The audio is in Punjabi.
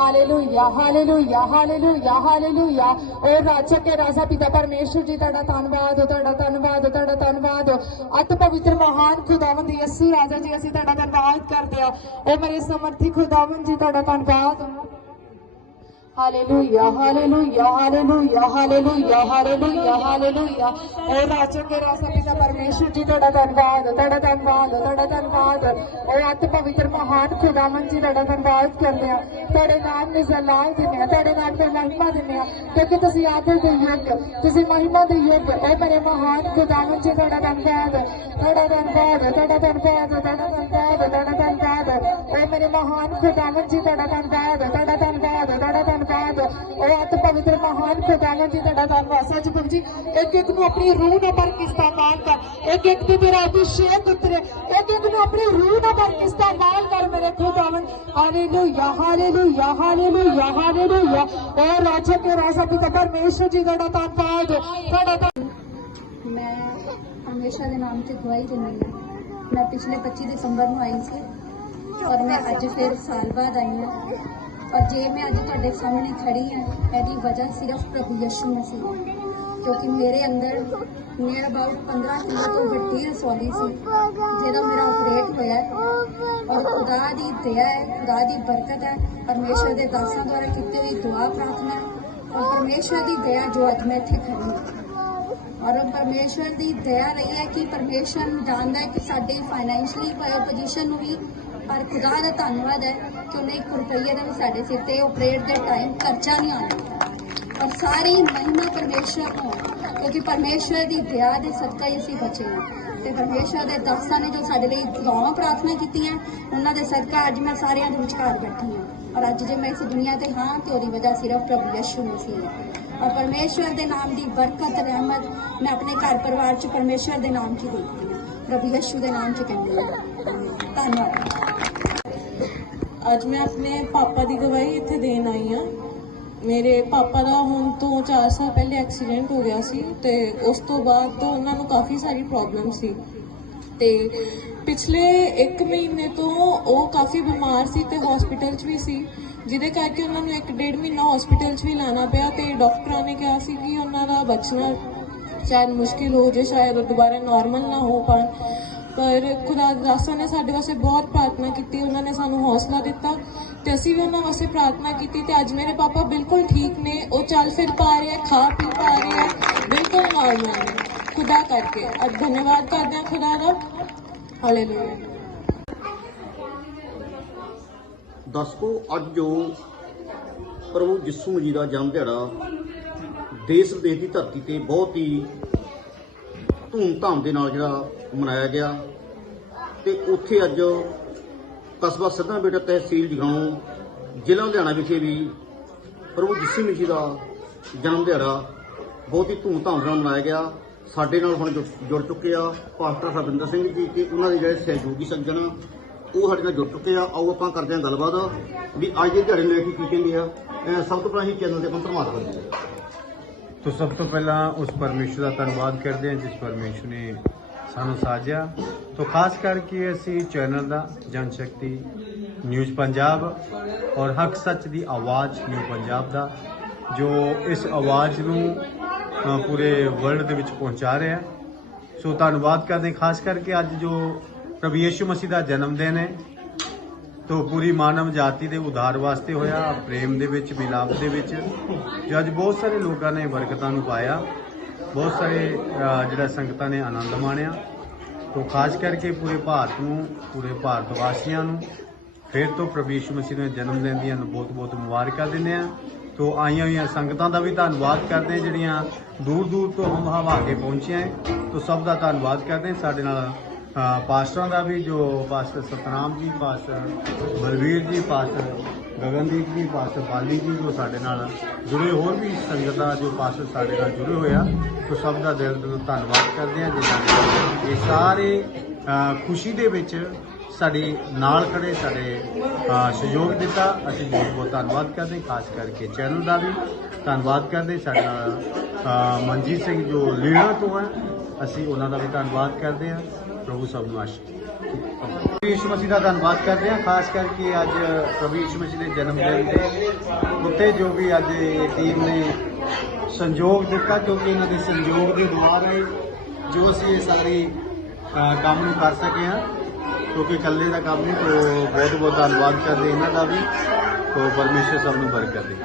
ਹਾਲੇਲੂਇਆ ਹਾਲੇਲੂਇਆ ਹਾਲੇਲੂਇਆ ਹਾਲੇਲੂਇਆ ਉਹ ਰਾਜਾ ਕੇ ਰਾਜਾ ਪਿਤਾ ਪਰਮੇਸ਼ਰ ਜੀ, ਤੁਹਾਡਾ ਧੰਨਵਾਦ ਤੁਹਾਡਾ ਧੰਨਵਾਦ ਤੁਹਾਡਾ ਧੰਨਵਾਦ। ਅਤ ਪਵਿੱਤਰ ਮਹਾਨ ਖੁਦਾਵੰਦ ਯਿਸੂ ਰਾਜਾ ਜੀ, ਅਸੀਂ ਤੁਹਾਡਾ ਧੰਨਵਾਦ ਕਰਦੇ ਆ ਉਹ ਮੇਰੇ ਸਮਰਥੀ ਖੁਦਾਵੰਦ ਜੀ, ਤੁਹਾਡਾ ਧੰਨਵਾਦ। Hallelujah hallelujah hallelujah hallelujah hallelujah hallelujah ਉਹ ਰਾਜਾ ਕੇ ਰਾਜਾ ਪਿਤਾ ਪਰਮੇਸ਼ਰ ਜੀ, ਤੁਹਾਡਾ ਧੰਨਵਾਦ ਤੁਹਾਡਾ ਧੰਨਵਾਦ ਤੁਹਾਡਾ ਧੰਨਵਾਦ। ਉਹ ਅਤ ਪਵਿੱਤਰ ਮਹਾਨ ਖੁਦਾਵੰਦ ਜੀ, ਤੁਹਾਡਾ ਧੰਨਵਾਦ ਕਰਦੇ ਆ ਤੁਹਾਡੇ ਨਾਮ ਨੂੰ ਜ਼ਲਾਲ ਦਿੰਦੇ ਆ ਤੁਹਾਡੇ ਨਾਮ ਤੇ ਮਹਿਮਾ ਦਿੰਦੇ ਆ। ਕਿਉਂਕਿ ਤੁਸੀਂ ਆਦਰ ਦੇ ਯੋਗ, ਤੁਸੀਂ ਮਹਿਮਾ ਦੇ ਯੋਗ। ਉਹ ਮੇਰੇ ਮਹਾਨ ਖੁਦਾਵੰਦ ਜੀ, ਤੁਹਾਡਾ ਧੰਨਵਾਦ ਤੁਹਾਡਾ ਧੰਨਵਾਦ ਤੁਹਾਡਾ ਧੰਨਵਾਦ ਤੁਹਾਡਾ ਧੰਨਵਾਦ ਤੁਹਾਡਾ ਧੰਨਵਾਦ ਉਹ ਮੇਰੇ ਮਹਾਨ ਖੁਦਾਵੰਦ ਜੀ, ਤੁਹਾਡਾ ਧੰਨਵਾਦ ਤੁਹਾਡਾ ਧੰਨਵਾਦ ਤੁਹਾਡਾ ਧੰਨਵਾਦ ਉਹ ਅਤ ਪਵਿੱਤਰ ਮਹਾਨ ਖੁਦਾਵੰਦ ਜੀ, ਤੁਹਾਡਾ ਧੰਨਵਾਦ ਸੱਚ ਪ੍ਰਭੂ ਜੀ ਇੱਕ ਇੱਕ ਨੂੰ ਆਪਣੀ ਰੂਹ ਨਾਲ ਭਰ ਕੇ ਇਸਤੇਮਾਲ ਕਰ। ਇੱਕ ਇੱਕ ਤੇ ਤੇਰਾ ਅਭਿਸ਼ੇਕ ਉਤਰੇ। ਇੱਕ ਇੱਕ ਨੂੰ ਆਪਣੀ ਰੂਹ ਨਾਲ ਭਰ ਕੇ ਇਸਤੇਮਾਲ ਕਰ ਮੇਰੇ ਖੁਦਾਵੰਦ ਹਾਲੇਲੂਇਆ ਹਾਲੇਲੂਇਆ। ਹਾਲੇਲੂਇਆ ਹਾਲੇਲੂਇਆ ਉਹ ਰਾਜਾ ਕੇ ਰਾਜਾ ਪਿਤਾ ਪਰਮੇਸ਼ਰ ਜੀ ਤੁਹਾਡਾ ਧੰਨਵਾਦ ਤੁਹਾਡਾ ਧੰਨ- ਮੈਂ ਹਮੇਸ਼ਾ ਦੇ ਨਾਮ ਤੇ ਗਵਾਹੀ ਦਿੰਦੀ ਹਾਂ ਮੈਂ ਪਿਛਲੇ 25 ਦਸੰਬਰ ਨੂੰ ਆਈ ਸੀ ਔਰ ਮੈਂ ਅੱਜ ਫਿਰ ਸਾਲ ਬਾਅਦ ਆਈ ਹਾਂ ਔਰ ਜੇ ਮੈਂ ਅੱਜ ਤੁਹਾਡੇ ਸਾਹਮਣੇ ਖੜੀ ਹਾਂ ਇਹਦੀ ਵਜ੍ਹਾ ਸਿਰਫ ਪ੍ਰਭੂ ਯਿਸੂ ਮਸੀਹ ਹੈ ਕਿਉਂਕਿ ਮੇਰੇ ਅੰਦਰ ਨੀਅਰ ਅਬਾਊਟ 15 ਕਿਲੋ ਤੋਂ ਵੱਡੀ ਰਸੌਲੀ ਸੀ ਜਿਹਦਾ ਮੇਰਾ ਆਪਰੇਟ ਹੋਇਆ ਔਰ ਖੁਦਾ ਦੀ ਦਇਆ ਹੈ, ਖੁਦਾ ਦੀ ਬਰਕਤ ਹੈ ਪਰਮੇਸ਼ਰ ਦੇ ਦਾਸਾਂ ਦੁਆਰਾ ਕੀਤੀ ਹੋਈ ਦੁਆ ਪ੍ਰਾਰਥਨਾ ਔਰ ਪਰਮੇਸ਼ਰ ਦੀ ਦਇਆ ਜੋ ਅੱਜ ਮੈਂ ਇੱਥੇ ਖੜੀ ਔਰ ਪਰਮੇਸ਼ਵਰ ਦੀ ਦਇਆ ਰਹੀ ਹੈ ਕਿ ਪਰਮੇਸ਼ਵਰ ਜਾਣਦਾ ਹੈ ਕਿ ਸਾਡੇ ਫਾਈਨੈਂਸ਼ੀਅਲੀ ਪੋਜੀਸ਼ਨ ਨੂੰ ਵੀ, ਪਰ ਖੁਦਾ ਦਾ ਧੰਨਵਾਦ ਹੈ ਕਿ ਉਹਨੇ ਇੱਕ ਰੁਪਈਏ ਦਾ ਵੀ ਸਾਡੇ ਸਿਰ ਤੇ ਆਪਰੇਟ ਦੇ ਟਾਈਮ ਖਰਚਾ ਨਹੀਂ ਆਉਂਦਾ। ਪਰ ਸਾਰੀ ਮਹਿਮਾ ਪਰਮੇਸ਼ਵਰ ਨੂੰ, ਕਿਉਂਕਿ ਪਰਮੇਸ਼ਵਰ ਦੀ ਦਇਆ ਦੇ ਸਦਕਾ ਹੀ ਅਸੀਂ ਬਚੇ ਹਾਂ। ਤੇ ਪਰਮੇਸ਼ਵਰ ਦੇ ਦਾਸਾਂ ਨੇ ਜੋ ਸਾਡੇ ਲਈ ਦੁਆਵਾਂ ਪ੍ਰਾਰਥਨਾ ਕੀਤੀਆਂ, ਉਹਨਾਂ ਦੇ ਸਦਕਾ ਅੱਜ ਮੈਂ ਸਾਰਿਆਂ ਦੇ ਵਿਚਕਾਰ ਬੈਠੀ ਹਾਂ। ਔਰ ਅੱਜ ਜੇ ਮੈਂ ਇਸ ਦੁਨੀਆ ਤੇ ਹਾਂ, ਤੇ ਉਹਦੀ ਵਜ੍ਹਾ ਸਿਰਫ ਪ੍ਰਭੂ ਯਿਸੂ ਮਸੀਹ ਹੈ ਔਰ ਪਰਮੇਸ਼ਵਰ ਦੇ ਨਾਮ ਦੀ ਬਰਕਤ, ਰਹਿਮਤ ਮੈਂ ਆਪਣੇ ਘਰ ਪਰਿਵਾਰ ਚ ਪਰਮੇਸ਼ਵਰ ਦੇ ਨਾਮ 'ਚ ਹੀ ਦੇਖਦੀ ਹਾਂ। ਪ੍ਰਭੂ ਯਿਸੂ ਦੇ ਨਾਮ 'ਚ ਕਹਿੰਦੀ ਹਾਂ। ਧੰਨਵਾਦ। ਅੱਜ ਮੈਂ ਆਪਣੇ ਪਾਪਾ ਦੀ ਗਵਾਹੀ ਇੱਥੇ ਦੇਣ ਆਈ ਹਾਂ। ਮੇਰੇ ਪਾਪਾ ਦਾ ਹੁਣ ਤੋਂ 4 ਸਾਲ ਪਹਿਲੇ ਐਕਸੀਡੈਂਟ ਹੋ ਗਿਆ ਸੀ ਤੇ ਉਸ ਤੋਂ ਬਾਅਦ ਤੋਂ ਉਹਨਾਂ ਨੂੰ ਕਾਫੀ ਸਾਰੀ ਪ੍ਰੋਬਲਮ ਸੀ। ਤੇ ਪਿਛਲੇ 1 ਮਹੀਨੇ ਤੋਂ ਉਹ ਕਾਫੀ ਬਿਮਾਰ ਸੀ ਤੇ ਹਸਪੀਟਲ 'ਚ ਵੀ ਸੀ। ਜਿਹਦੇ ਕਰਕੇ ਉਹਨਾਂ ਨੂੰ 1.5 ਮਹੀਨਾ ਹਸਪੀਟਲ 'ਚ ਵੀ ਲਾਣਾ ਪਿਆ ਤੇ ਡਾਕਟਰਾਂ ਨੇ ਕਿਹਾ ਸੀ ਕਿ ਉਹਨਾਂ ਦਾ ਬਚਣਾ ਸ਼ਾਇਦ ਮੁਸ਼ਕਿਲ ਹੋ ਜੇ ਸ਼ਾਇਦ ਉਹ ਦੁਬਾਰਾ ਨਾਰਮਲ ਨਾ ਹੋ ਪਾਣ। ਪਰ ਖੁਦਾ ਦਾਸਾਂ ਨੇ ਸਾਡੇ ਵਾਸਤੇ ਬਹੁਤ ਪ੍ਰਾਰਥਨਾ ਕੀਤੀ, ਉਹਨਾਂ ਨੇ ਸਾਨੂੰ ਹੌਸਲਾ ਦਿੱਤਾ ਤੇ ਅਸੀਂ ਵੀ ਉਹਨਾਂ ਵਾਸਤੇ ਪ੍ਰਾਰਥਨਾ ਕੀਤੀ ਤੇ ਅੱਜ ਮੇਰੇ ਪਾਪਾ ਬਿਲਕੁਲ ਠੀਕ ਨੇ, ਉਹ ਚੱਲ ਫਿਰ ਪਾ ਰਹੇ ਆ, ਖਾ ਪੀ ਪਾ ਰਹੇ ਆ, ਬਿਲਕੁਲ ਨਾਰਮਲ ਨੇ। ਖੁਦਾ ਕਰਕੇ। ਅੱਜ ਧੰਨਵਾਦ ਕਰਦੇ ਹਾਂ ਖੁਦਾ ਦਾ। ਹਾਲੇਲੂਇਆ ਦਸਕੋ ਅੱਜ ਜੋ ਪ੍ਰਭੂ ਯਿਸੂ ਮਸੀਹ ਦਾ ਜਨਮ ਦਿਹਾੜਾ ਦੇਸ਼ ਵਿਦੇਸ਼ ਦੀ ਧਰਤੀ ਤੇ ਬਹੁਤ ਹੀ ਧੂਮ-ਧਾਮ ਦੇ ਨਾਲ ਜਿਹੜਾ ਮਨਾਇਆ ਗਿਆ। ਤੇ ਉੱਥੇ ਅੱਜ ਕਸਬਾ ਸਿੱਧਾ ਬੇਟਾ ਤਹਿਸੀਲ ਜਗਾਉਂ, ਜ਼ਿਲ੍ਹਾ ਲੁਧਿਆਣਾ ਵਿਖੇ ਵੀ ਪ੍ਰਭੂ ਯਿਸੂ ਮਸੀਹ ਦਾ ਜਨਮ ਦਿਹਾੜਾ ਬਹੁਤ ਹੀ ਧੂਮ-ਧਾਮ ਨਾਲ ਮਨਾਇਆ ਗਿਆ। ਸਾਡੇ ਨਾਲ ਹੁਣ ਜੁੜ- ਜੁੜ ਚੁੱਕੇ ਆ ਪਾਸਟਰ ਹਰਵਿੰਦਰ ਸਿੰਘ ਜੀ ਤੇ ਉਹਨਾਂ ਦੇ ਜਿਹੜੇ ਸਹਿਯੋਗੀ ਸੱਜਣ, ਉਹ ਸਾਡੇ ਨਾਲ ਜੁੜ ਚੁੱਕੇ ਆ। ਆਓ ਆਪਾਂ ਕਰਦੇ ਹਾਂ ਗੱਲਬਾਤ ਵੀ ਅੱਜ ਦੇ ਦਿਹਾੜੇ ਨੂੰ ਲੈ ਕੇ ਕੀ ਕਹਿੰਦੇ ਆ। ਸਭ ਤੋਂ ਪਹਿਲਾਂ ਹੀ ਚੈਨਲ ਤੇ ਆਪਾਂ ਧੰਨਵਾਦ ਕਰਦੇ ਹਾਂ। ਤੋ ਸਭ ਤੋਂ ਪਹਿਲਾਂ ਉਸ ਪਰਮੇਸ਼ਰ ਦਾ ਧੰਨਵਾਦ ਕਰਦੇ ਹਾਂ ਜਿਸ ਪਰਮੇਸ਼ਰ ਨੇ ਸਾਨੂੰ ਸਾਜਿਆ ਤੋ ਖਾਸ ਕਰਕੇ ਅਸੀਂ ਚੈਨਲ ਦਾ ਜਨ ਸ਼ਕਤੀ ਨਿਊਜ਼ ਪੰਜਾਬ ਔਰ ਹੱਕ ਸੱਚ ਦੀ ਆਵਾਜ਼ ਨਿਊ ਪੰਜਾਬ ਦਾ, ਜੋ ਇਸ ਆਵਾਜ਼ ਨੂੰ ਪੂਰੇ ਵਰਲਡ ਦੇ ਵਿੱਚ ਪਹੁੰਚਾ ਰਿਹਾ ਹੈ। ਸੋ ਧੰਨਵਾਦ ਕਰਦੇ ਖਾਸ ਕਰਕੇ ਅੱਜ ਜੋ ਪ੍ਰਭੂ ਯੇਸ਼ੂ ਮਸੀਹ ਦਾ ਜਨਮ ਦਿਨ ਹੈ ਤੋ ਪੂਰੀ ਮਾਨਵ ਜਾਤੀ ਦੇ ਉਧਾਰ ਵਾਸਤੇ ਹੋਇਆ, ਪ੍ਰੇਮ ਦੇ ਵਿੱਚ, ਮਿਲਾਪ ਦੇ ਵਿੱਚ। ਜੋ ਅੱਜ ਬਹੁਤ ਸਾਰੇ ਲੋਕਾਂ ਨੇ ਬਰਕਤਾਂ ਨੂੰ ਪਾਇਆ। ਬਹੁਤ ਸਾਰੇ ਜਿਹੜਾ ਸੰਗਤਾਂ ਨੇ ਆਨੰਦ ਮਾਣਿਆ। ਤੋ ਖਾਸ ਕਰਕੇ ਪੂਰੇ ਭਾਰਤ ਨੂੰ, ਪੂਰੇ ਭਾਰਤ ਵਾਸੀਆਂ ਨੂੰ, ਫਿਰ ਤੋਂ ਪ੍ਰਭੂ ਯਿਸੂ ਮਸੀਹ ਦੇ ਜਨਮ ਦਿਨ ਦੀਆਂ ਬਹੁਤ ਬਹੁਤ ਮੁਬਾਰਕਾਂ ਦਿੰਦੇ ਆ ਤੋ ਆਈਆਂ ਹੋਈਆਂ ਸੰਗਤਾਂ ਦਾ ਵੀ ਧੰਨਵਾਦ ਕਰਦੇ ਜਿਹੜੀਆਂ ਦੂਰ ਦੂਰ ਤੋਂ ਹਮ ਹਵਾ ਕੇ ਪਹੁੰਚੀਆਂ ਹੈ। ਤੋ ਸਭ ਦਾ ਧੰਨਵਾਦ ਕਰਦੇ ਸਾਡੇ ਨਾਲ ਪਾਸਟਰਾਂ ਦਾ ਵੀ ਜੋ ਪਾਸਟਰ ਸਤਨਾਮ ਜੀ, ਪਾਸਟਰ ਬਲਵੀਰ ਜੀ, ਪਾਸਟਰ ਗਗਨਦੀਪ ਜੀ, ਪਾਸਟਰ ਬਾਲੀ ਜੀ ਜੋ ਸਾਡੇ ਨਾਲ ਜੁੜੇ, ਹੋਰ ਵੀ ਸੰਗਤਾਂ ਜੋ ਪਾਸਟਰ ਸਾਡੇ ਨਾਲ ਜੁੜੇ ਹੋਏ ਆ ਤੋ ਸਭ ਦਾ ਦਿਲ ਤੋਂ ਧੰਨਵਾਦ ਕਰਦੇ ਹਾਂ ਜਿਨ੍ਹਾਂ ਇਹ ਸਾਰੇ ਖੁਸ਼ੀ ਦੇ ਵਿੱਚ ਸਾਡੀ ਨਾਲ ਖੜੇ, ਸਾਡੇ ਸਹਿਯੋਗ ਦਿੱਤਾ। ਅਸੀਂ ਬਹੁਤ ਬਹੁਤ ਧੰਨਵਾਦ ਕਰਦੇ, ਖਾਸ ਕਰਕੇ ਚੈਨਲ ਦਾ ਵੀ ਧੰਨਵਾਦ ਕਰਦੇ। ਸਾਡੇ ਨਾਲ ਮਨਜੀਤ ਸਿੰਘ ਜੋ ਲੀਡਰ ਤੋਂ ਹੈ, ਅਸੀਂ ਉਹਨਾਂ ਦਾ ਵੀ ਧੰਨਵਾਦ ਕਰਦੇ ਹਾਂ ਪ੍ਰਭੂ ਸਭ ਨੂੰ ਆਸ਼ੀਰਵਾਦ ਪ੍ਰਭੂ ਯਿਸੂ ਮਸੀਹ ਦਾ ਧੰਨਵਾਦ ਕਰਦੇ ਹਾਂ, ਖਾਸ ਕਰਕੇ ਅੱਜ ਪ੍ਰਭੂ ਯਿਸੂ ਮਸੀਹ ਦੇ ਜਨਮ ਦਿਨ ਦੇ ਉੱਤੇ ਜੋ ਵੀ ਅੱਜ ਟੀਮ ਨੇ ਸੰਯੋਗ ਦਿੱਤਾ, ਕਿਉਂਕਿ ਇਹਨਾਂ ਦੇ ਸੰਯੋਗ ਦੇ ਦੁਆਰਾ ਹੀ ਜੋ ਅਸੀਂ ਇਹ ਸਾਰੀ ਕੰਮ ਨੂੰ ਕਰ ਸਕੇ ਹਾਂ। ਕਿਉਂਕਿ ਇਕੱਲੇ ਦਾ ਕੰਮ ਨਹੀਂ, ਤੋਂ ਬਹੁਤ ਬਹੁਤ ਧੰਨਵਾਦ ਕਰਦੇ ਇਹਨਾਂ ਦਾ ਵੀ। ਤੋਂ ਪਰਮੇਸ਼ਰ ਸਭ ਨੂੰ ਬਰਕਤ ਦੇ।